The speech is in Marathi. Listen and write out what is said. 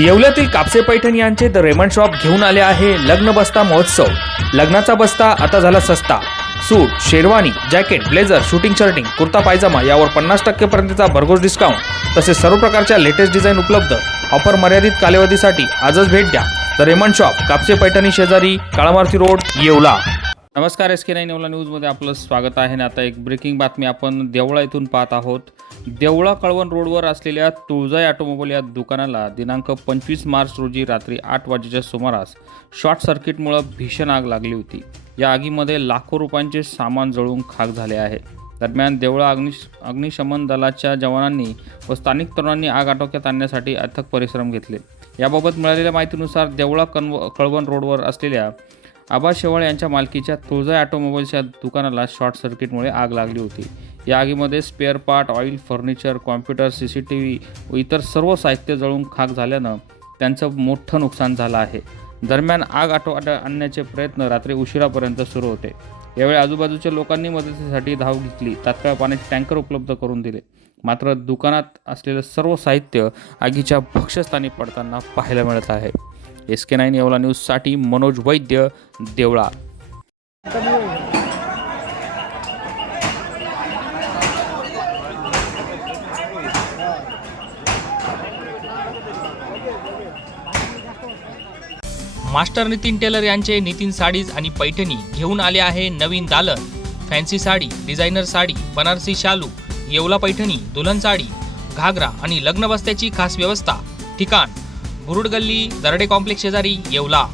येवल्यातील कापसे पैठण यांचे द रेमंड शॉप घेऊन आले आहे लग्न बस्ता महोत्सव. लग्नाचा बस्ता आता झाला सस्ता. Suit sherwani jacket blazer suiting shirting kurta pyjama यावर पन्नास टक्केपर्यंतचा भरघोस डिस्काउंट. तसेच सर्व प्रकारच्या लेटेस्ट डिझाईन उपलब्ध. ऑफर मर्यादित कालावधीसाठी आजच भेट द्या. The Raymond shop Kapse Paithani शेजारी काळामारुती रोड येवला. नमस्कार एस के नाईन येवला न्यूजमध्ये आपलं स्वागत आहे. ना आता एक ब्रेकिंग बातमी आपण देवळा इथून पाहत आहोत. देवळा कळवण रोडवर असलेल्या तुळजाई ऑटोमोबाईल या दुकानाला दिनांक पंचवीस मार्च रोजी रात्री आठ वाजेच्या सुमारास शॉर्ट सर्किटमुळं भीषण आग लागली होती. या आगीमध्ये लाखो रुपयांचे सामान जळून खाक झाले आहे. दरम्यान देवळा अग्निश अग्निशमन दलाच्या जवानांनी व स्थानिक तरुणांनी आग आटोक्यात आणण्यासाठी अथक परिश्रम घेतले. याबाबत मिळालेल्या माहितीनुसार देवळा कन्व कळवण रोडवर असलेल्या आबा शेवाळ यांच्या मालकीच्या तुळजा ऑटोमोबाईल्सच्या दुकानाला शॉर्ट सर्किटमुळे आग लागली होती. या आगीमध्ये spare part oil furniture computer C C T V व इतर सर्व साहित्य जळून खाक झाल्यानं त्यांचं मोठं नुकसान झालं आहे. दरम्यान आग आटोआट आणण्याचे प्रयत्न रात्री उशिरापर्यंत सुरू होते. यावेळी आजूबाजूच्या लोकांनी मदतीसाठी धाव घेतली तात्काळ पाण्याचे टँकर उपलब्ध करून दिले. मात्र दुकानात असलेलं सर्व साहित्य आगीच्या भक्ष्यस्थानी पडताना पाहायला मिळत आहे. एस के नाईन येवला न्यूजसाठी मनोज वैद्य देवळा. मास्टर नितीन टेलर यांचे नितीन साडीज आणि पैठणी घेऊन आले आहे नवीन दालन. फॅन्सी साडी डिझायनर साडी बनारसी शालू येवला पैठणी दुल्हन साडी घागरा आणि लग्नबस्त्याची खास व्यवस्था. ठिकाण मुरुड गल्ली दरडे कॉम्प्लेक्स शेजारी येवला.